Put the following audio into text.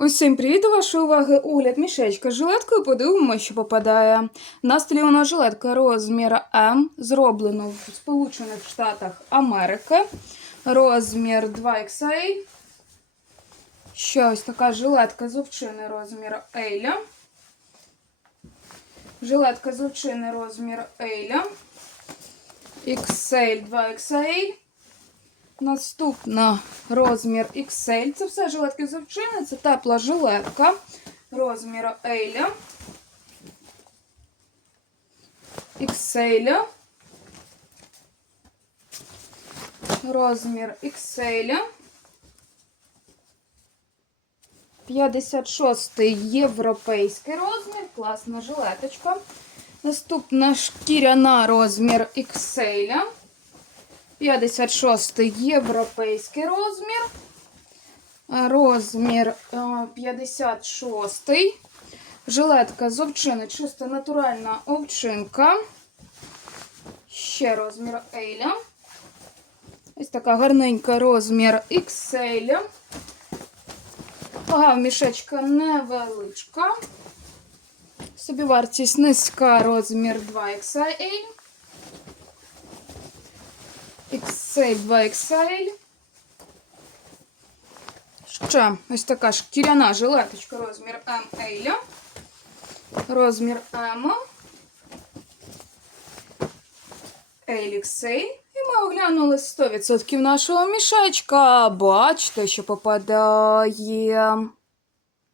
Усім привіт! До вашої уваги огляд мішечка з жилеткою. Подивимося, що попадає. На столі у нас жилетка розміру М, зроблено в Сполучених Штатах Америки. Розмір 2XL. Ще ось така жилетка з овчини розміру Ейля. Жилетка з овчини розміру Ейля. XL 2XL. Наступна розмір XL. Це все жилетки з овчини, це тепла жилетка розміру Ейля. XL. Розмір XL. 56 європейський розмір. Класна жилеточка. Наступна шкіряна розмір XL. 56 європейський розмір. Розмір е, 56. Жилетка з овчини, чисто натуральна овчинка. Ще розмір Ейля. Ось така гарненька розмір XL. Вага мішечка невеличка. Собівартість низька розмір 2XL. XL 2XL. Ще ось така шкіряна жилеточка розмір М. Розмір М. XL. І ми оглянули 100% нашого мішечка. Бачите, що попадає.